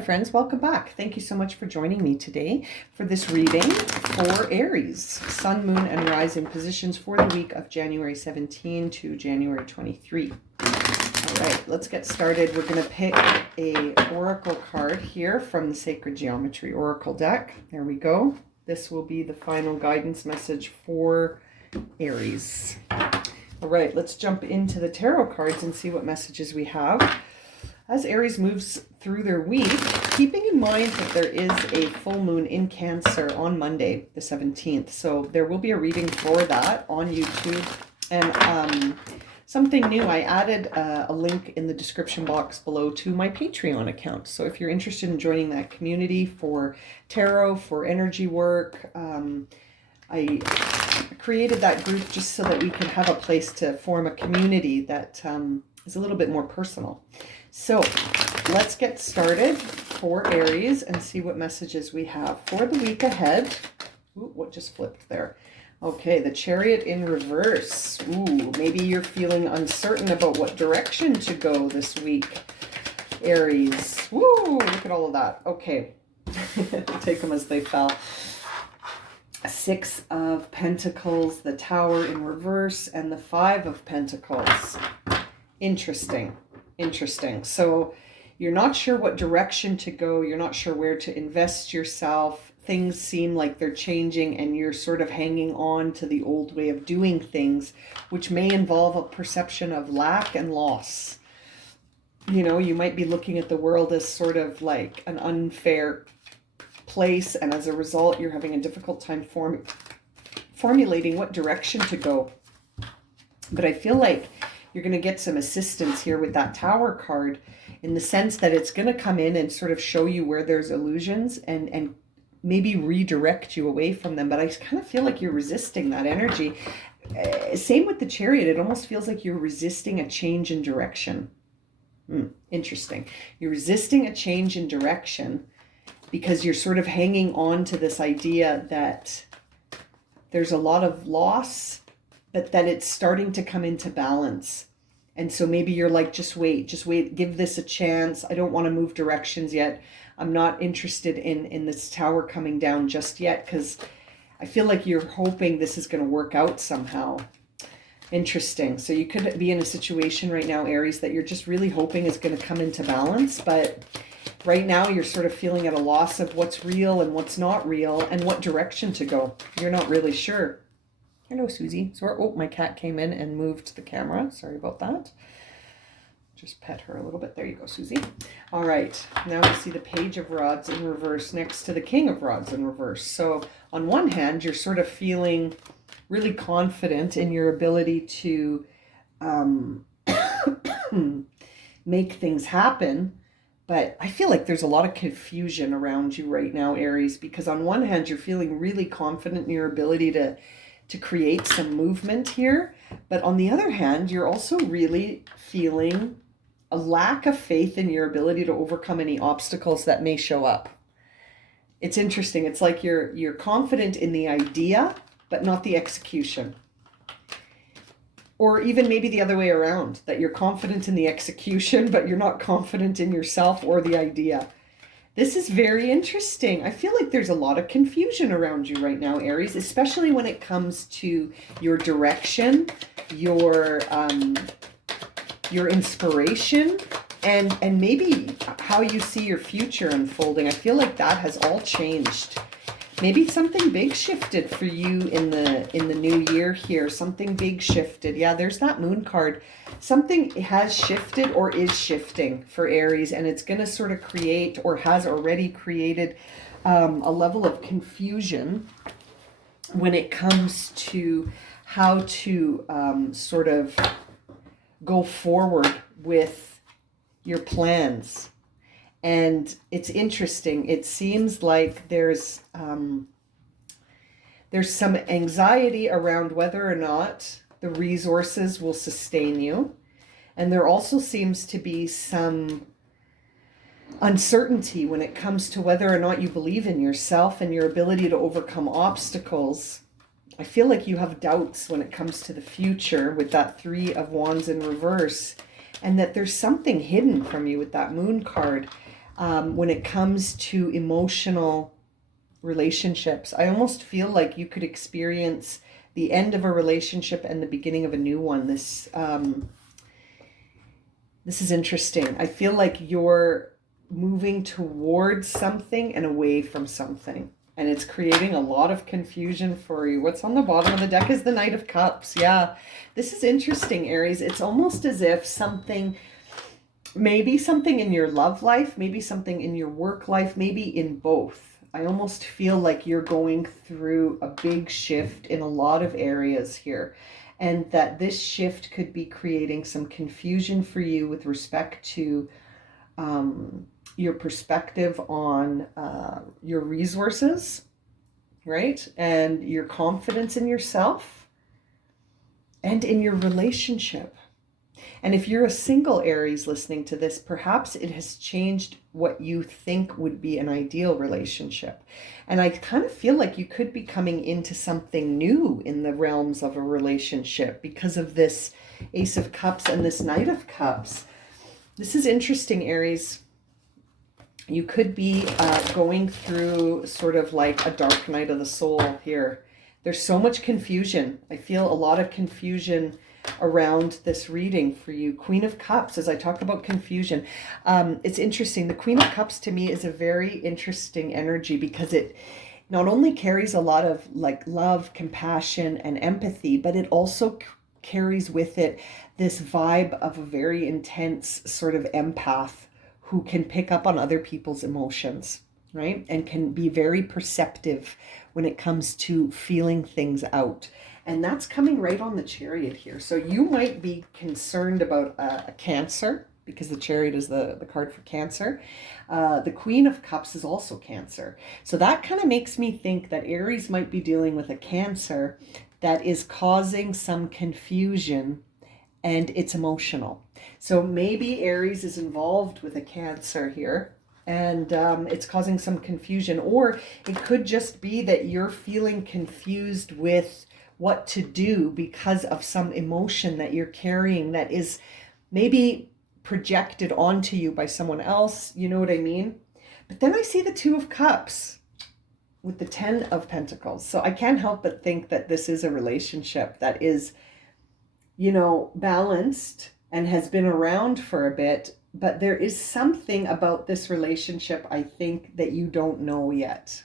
friends, welcome back. Thank you so much for joining me today for this reading for Aries, Sun, Moon, and Rising positions for the week of January 17 to January 23. All right, let's get started. We're going to pick a oracle card here from the Sacred Geometry Oracle deck. There we go. This will be the final guidance message for Aries. All right, let's jump into the tarot cards and see what messages we have. As Aries moves through their week, keeping in mind that there is a full moon in Cancer on Monday, the 17th. So there will be a reading for that on YouTube. And something new, I added a link in the description box below to my Patreon account. So if you're interested in joining that community for tarot, for energy work, I created that group just so that we can have a place to form a community that is a little bit more personal. So let's get started for Aries and see what messages we have for the week ahead. Ooh, what just flipped there? Okay, the Chariot in reverse. Ooh, maybe you're feeling uncertain about what direction to go this week, Aries. Woo, look at all of that. Okay, take them as they fell. Six of Pentacles, the Tower in reverse, and the Five of Pentacles. Interesting. Interesting. So you're not sure what direction to go. You're not sure where to invest yourself. Things seem like they're changing and you're sort of hanging on to the old way of doing things, which may involve a perception of lack and loss. You know, you might be looking at the world as sort of like an unfair place, and as a result, you're having a difficult time formulating what direction to go. But I feel like you're going to get some assistance here with that Tower card, in the sense that it's going to come in and sort of show you where there's illusions and maybe redirect you away from them. But I kind of feel like you're resisting that energy. Same with the Chariot. It almost feels like you're resisting a change in direction. Interesting. You're resisting a change in direction because you're sort of hanging on to this idea that there's a lot of loss, but that it's starting to come into balance. And so maybe you're like, just wait, give this a chance. I don't want to move directions yet. I'm not interested in this tower coming down just yet, because I feel like you're hoping this is going to work out somehow. Interesting. So you could be in a situation right now, Aries, that you're just really hoping is going to come into balance, but right now you're sort of feeling at a loss of what's real and what's not real and what direction to go. You're not really sure. Hello, Susie. So, oh, my cat came in and moved the camera. Sorry about that. Just pet her a little bit. There you go, Susie. All right. Now we see the Page of Rods in reverse next to the King of Rods in reverse. So on one hand, you're sort of feeling really confident in your ability to make things happen. But I feel like there's a lot of confusion around you right now, Aries, because on one hand, you're feeling really confident in your ability to create some movement here. But on the other hand, you're also really feeling a lack of faith in your ability to overcome any obstacles that may show up. It's interesting. It's like you're confident in the idea, but not the execution. Or even maybe the other way around, that you're confident in the execution, but you're not confident in yourself or the idea. This is very interesting. I feel like there's a lot of confusion around you right now, Aries, especially when it comes to your direction, your inspiration, and maybe how you see your future unfolding. I feel like that has all changed. Maybe something big shifted for you in the new year here. Something big shifted. Yeah, there's that Moon card. Something has shifted or is shifting for Aries, and it's going to sort of create, or has already created, a level of confusion when it comes to how to sort of go forward with your plans. And it's interesting. It seems like there's some anxiety around whether or not the resources will sustain you. And there also seems to be some uncertainty when it comes to whether or not you believe in yourself and your ability to overcome obstacles. I feel like you have doubts when it comes to the future with that Three of Wands in reverse, and that there's something hidden from you with that Moon card. when it comes to emotional relationships. I almost feel like you could experience the end of a relationship and the beginning of a new one. This is interesting. I feel like you're moving towards something and away from something. And it's creating a lot of confusion for you. What's on the bottom of the deck is the Knight of Cups. Yeah, this is interesting, Aries. It's almost as if maybe something in your love life, maybe something in your work life, maybe in both. I almost feel like you're going through a big shift in a lot of areas here. And that this shift could be creating some confusion for you with respect to your perspective on your resources, right? And your confidence in yourself and in your relationship. And if you're a single Aries listening to this, perhaps it has changed what you think would be an ideal relationship. And I kind of feel like you could be coming into something new in the realms of a relationship because of this Ace of Cups and this Knight of Cups. This is interesting, Aries. You could be going through sort of like a dark night of the soul here. There's so much confusion. I feel a lot of confusion around this reading for you. Queen of Cups, as I talk about confusion, it's interesting. The Queen of Cups to me is a very interesting energy because it not only carries a lot of like love, compassion, and empathy, but it also carries with it this vibe of a very intense sort of empath who can pick up on other people's emotions, right? And can be very perceptive when it comes to feeling things out. And that's coming right on the Chariot here. So you might be concerned about a Cancer, because the Chariot is the card for Cancer. The Queen of Cups is also Cancer. So that kind of makes me think that Aries might be dealing with a Cancer that is causing some confusion, and it's emotional. So maybe Aries is involved with a Cancer here, and it's causing some confusion. Or it could just be that you're feeling confused with what to do because of some emotion that you're carrying that is maybe projected onto you by someone else. You know what I mean? But then I see the Two of Cups with the Ten of Pentacles. So I can't help but think that this is a relationship that is, you know, balanced and has been around for a bit. But there is something about this relationship, I think, that you don't know yet.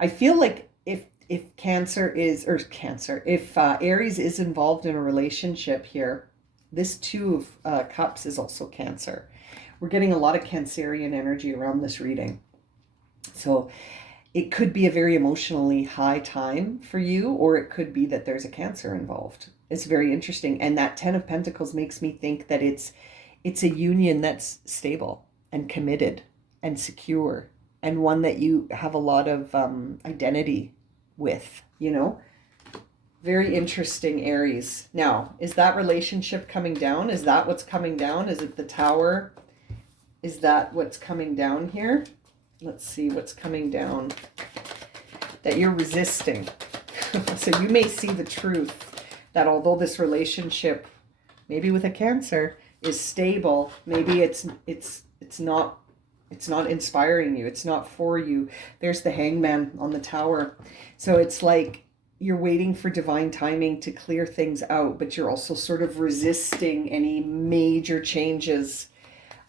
I feel like if Aries is involved in a relationship here, this Two of Cups is also Cancer. We're getting a lot of Cancerian energy around this reading. So it could be a very emotionally high time for you, or it could be that there's a Cancer involved. It's very interesting. And that Ten of Pentacles makes me think that it's a union that's stable and committed and secure, and one that you have a lot of identity with, you know. Very interesting, Aries. Now, is that relationship coming down? Is that what's coming down? Is it the Tower? Is that what's coming down here? Let's see what's coming down. That you're resisting. So you may see the truth that although this relationship, maybe with a Cancer, is stable, maybe it's not inspiring you. It's not for you. There's the Hangman on the Tower. So it's like you're waiting for divine timing to clear things out, but you're also sort of resisting any major changes.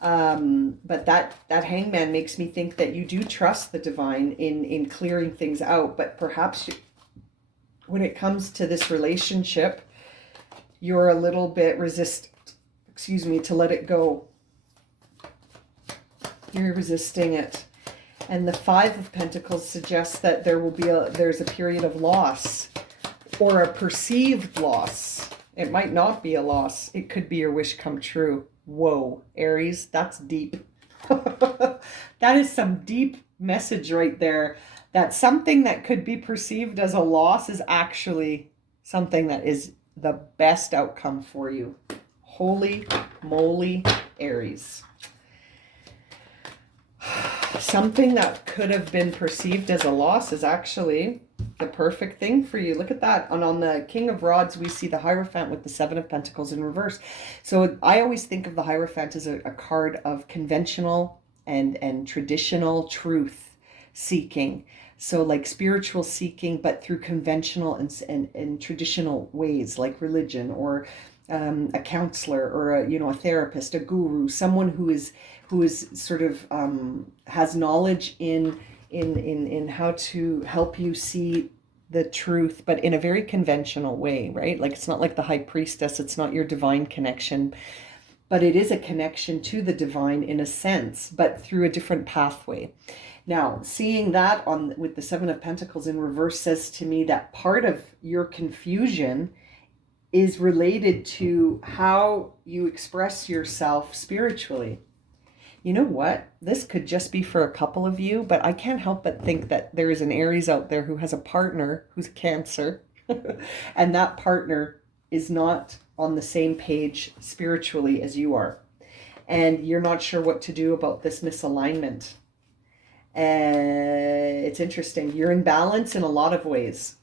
But that Hangman makes me think that you do trust the divine in clearing things out, but perhaps when it comes to this relationship, you're a little bit resistant, to let it go. You're resisting it. And the Five of Pentacles suggests that there's a period of loss, or a perceived loss. It might not be a loss. It could be your wish come true. Whoa, Aries, that's deep. That is some deep message right there. That something that could be perceived as a loss is actually something that is the best outcome for you. Holy moly, Aries. Something that could have been perceived as a loss is actually the perfect thing for you. Look at that. And on the King of Rods, we see the Hierophant with the Seven of Pentacles in reverse. So I always think of the Hierophant as a card of conventional and traditional truth seeking. So like spiritual seeking, but through conventional and traditional ways, like religion, or a counselor, or a therapist, a guru, someone who is sort of has knowledge in how to help you see the truth, but in a very conventional way, right? Like it's not like the high priestess, it's not your divine connection, but it is a connection to the divine in a sense, but through a different pathway. Now, seeing that with the Seven of Pentacles in reverse says to me that part of your confusion is related to how you express yourself spiritually. You know what? This could just be for a couple of you, but I can't help but think that there is an Aries out there who has a partner who's Cancer, and that partner is not on the same page spiritually as you are. And you're not sure what to do about this misalignment. It's interesting. You're in balance in a lot of ways.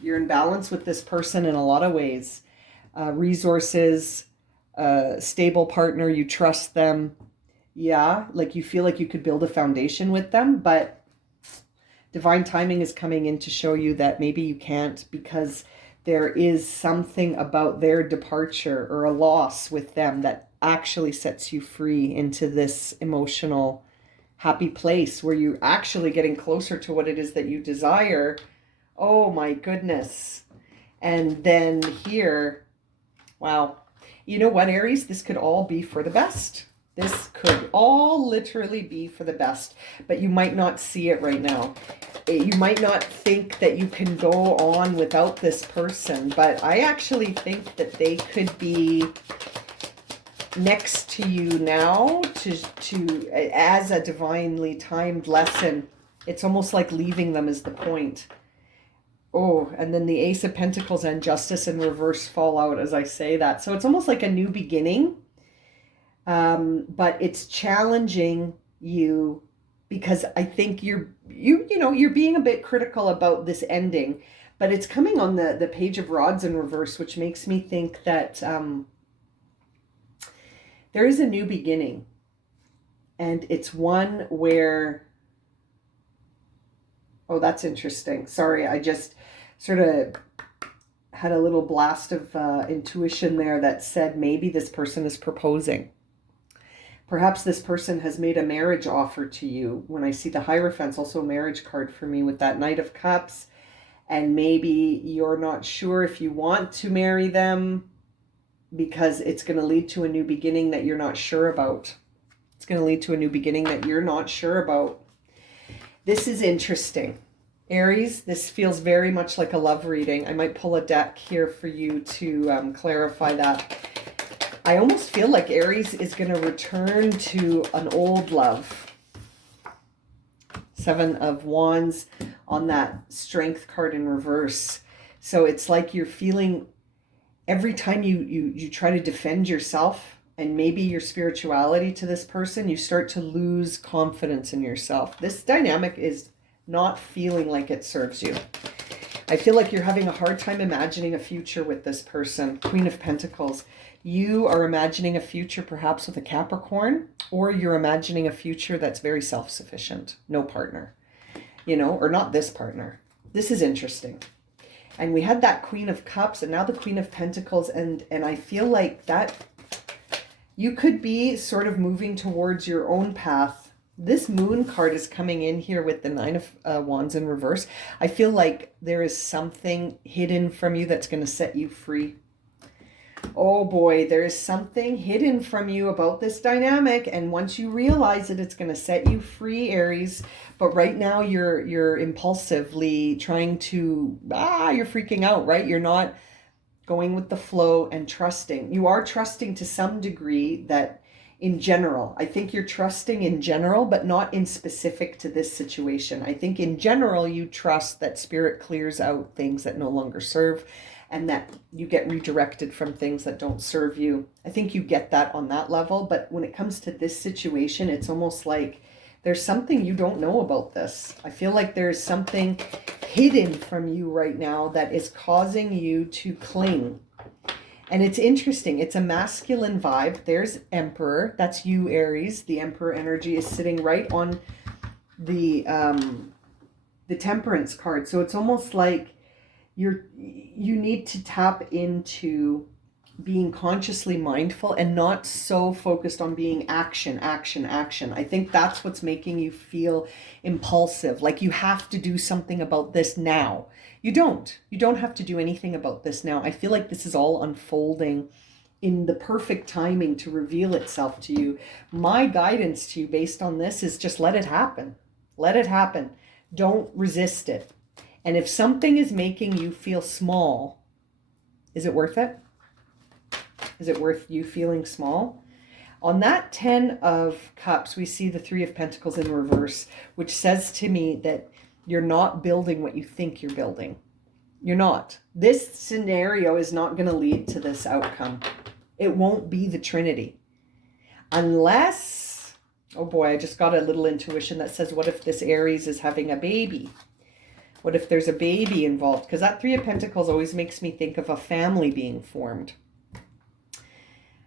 You're in balance with this person in a lot of ways. Resources, stable partner, you trust them. Yeah, like you feel like you could build a foundation with them, but divine timing is coming in to show you that maybe you can't, because there is something about their departure or a loss with them that actually sets you free into this emotional happy place where you're actually getting closer to what it is that you desire. Oh my goodness. And then here, wow. You know what, Aries? This could all be for the best. This could all literally be for the best, but you might not see it right now. You might not think that you can go on without this person, but I actually think that they could be next to you now to as a divinely timed lesson. It's almost like leaving them is the point. Oh, and then the Ace of Pentacles and Justice in reverse fall out as I say that. So it's almost like a new beginning. But it's challenging you because I think you're being a bit critical about this ending, but it's coming on the Page of Rods in reverse, which makes me think that there is a new beginning, and it's one where, oh, that's interesting. Sorry, I just sort of had a little blast of intuition there that said maybe this person is proposing. Perhaps this person has made a marriage offer to you. When I see the Hierophant's also a marriage card for me with that Knight of Cups. And maybe you're not sure if you want to marry them because it's going to lead to a new beginning that you're not sure about. It's going to lead to a new beginning that you're not sure about. This is interesting. Aries, this feels very much like a love reading. I might pull a deck here for you to clarify that. I almost feel like Aries is going to return to an old love. Seven of Wands on that Strength card in reverse. So it's like you're feeling every time you try to defend yourself and maybe your spirituality to this person, you start to lose confidence in yourself. This dynamic is not feeling like it serves you. I feel like you're having a hard time imagining a future with this person. Queen of Pentacles. You are imagining a future perhaps with a Capricorn, or you're imagining a future that's very self-sufficient. No partner, or not this partner. This is interesting. And we had that Queen of Cups and now the Queen of Pentacles. And I feel like that you could be sort of moving towards your own path. This Moon card is coming in here with the Nine of Wands in reverse. I feel like there is something hidden from you that's going to set you free. Oh boy, there is something hidden from you about this dynamic. And once you realize it, it's going to set you free, Aries. But right now you're impulsively trying to, you're freaking out, right? You're not going with the flow and trusting. You are trusting to some degree that in general, I think you're trusting in general, but not in specific to this situation. I think in general, you trust that spirit clears out things that no longer serve and that you get redirected from things that don't serve you. I think you get that on that level. But when it comes to this situation, it's almost like there's something you don't know about this. I feel like there's something hidden from you right now that is causing you to cling. And it's interesting. It's a masculine vibe. There's Emperor. That's you, Aries. The Emperor energy is sitting right on the Temperance card. So it's almost like you need to tap into being consciously mindful and not so focused on being action, action, action. I think that's what's making you feel impulsive, like you have to do something about this now. You don't have to do anything about this now. I feel like this is all unfolding in the perfect timing to reveal itself to you. My guidance to you based on this is just let it happen. Let it happen. Don't resist it. And if something is making you feel small, is it worth it? Is it worth you feeling small? On that 10 of Cups, we see the 3 of Pentacles in reverse, which says to me that you're not building what you think you're building. You're not. This scenario is not going to lead to this outcome. It won't be the Trinity. Unless, oh boy, I just got a little intuition that says, what if this Aries is having a baby? What if there's a baby involved? Because that 3 of Pentacles always makes me think of a family being formed.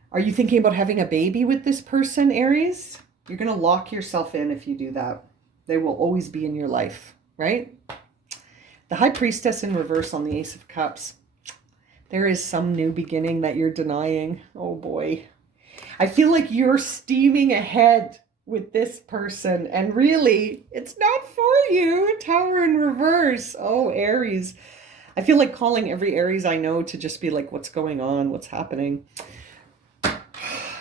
Are you thinking about having a baby with this person, Aries? You're going to lock yourself in if you do that. They will always be in your life, right? The High Priestess in reverse on the Ace of Cups. There is some new beginning that you're denying. Oh boy. I feel like you're steaming ahead with this person and really it's not for you. Tower in reverse. Oh, Aries. I feel like calling every Aries I know to just be like, what's going on? What's happening?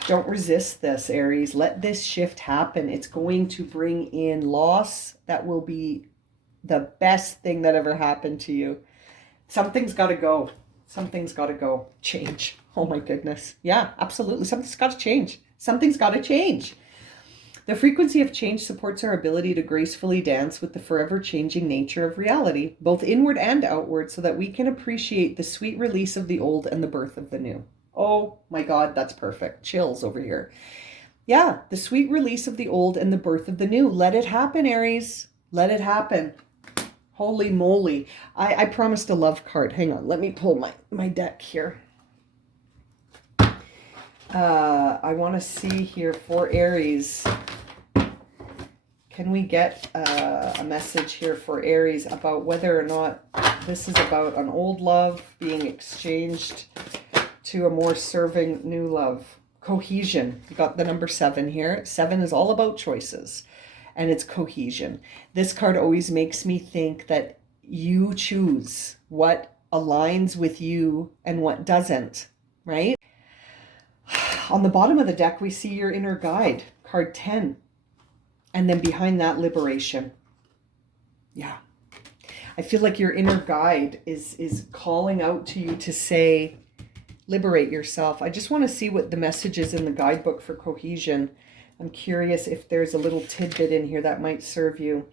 Don't resist this, Aries. Let this shift happen. It's going to bring in loss that will be the best thing that ever happened to you. Something's got to go. Something's got to go. Change. Oh my goodness. Yeah, absolutely. Something's got to change. Something's got to change. The frequency of change supports our ability to gracefully dance with the forever changing nature of reality, both inward and outward, so that we can appreciate the sweet release of the old and the birth of the new. Oh my God, that's perfect. Chills over here. Yeah, the sweet release of the old and the birth of the new. Let it happen, Aries. Let it happen. Holy moly. I promised a love card. Hang on, let me pull my deck here. I want to see here for Aries. Can we get a message here for Aries about whether or not this is about an old love being exchanged to a more serving new love? Cohesion. You got the number 7 here. 7 is all about choices and it's cohesion. This card always makes me think that you choose what aligns with you and what doesn't, right? On the bottom of the deck, we see your inner guide, card 10. And then behind that, liberation. Yeah. I feel like your inner guide is calling out to you to say, liberate yourself. I just want to see what the message is in the guidebook for cohesion. I'm curious if there's a little tidbit in here that might serve you.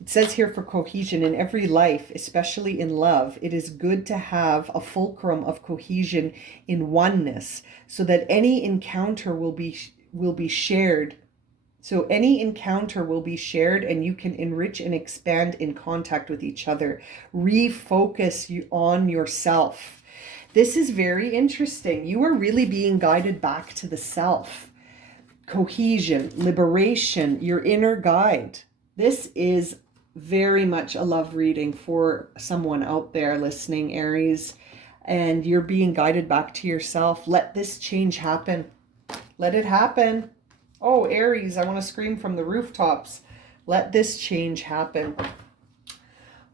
It says here for cohesion, in every life, especially in love, it is good to have a fulcrum of cohesion in oneness so that any encounter will be shared. So any encounter will be shared and you can enrich and expand in contact with each other. Refocus you on yourself. This is very interesting. You are really being guided back to the self. Cohesion, liberation, your inner guide. This is very much a love reading for someone out there listening, Aries, and you're being guided back to yourself. Let this change happen. Let it happen. Oh, Aries, I want to scream from the rooftops. Let this change happen.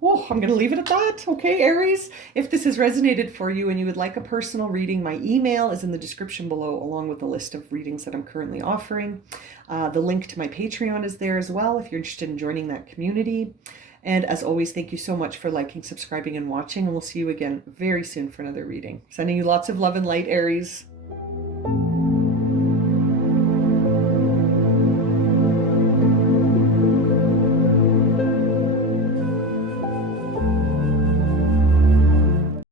Oh, I'm going to leave it at that. Okay, Aries. If this has resonated for you and you would like a personal reading, my email is in the description below, along with a list of readings that I'm currently offering. The link to my Patreon is there as well if you're interested in joining that community. And as always, thank you so much for liking, subscribing, and watching. And we'll see you again very soon for another reading. Sending you lots of love and light, Aries.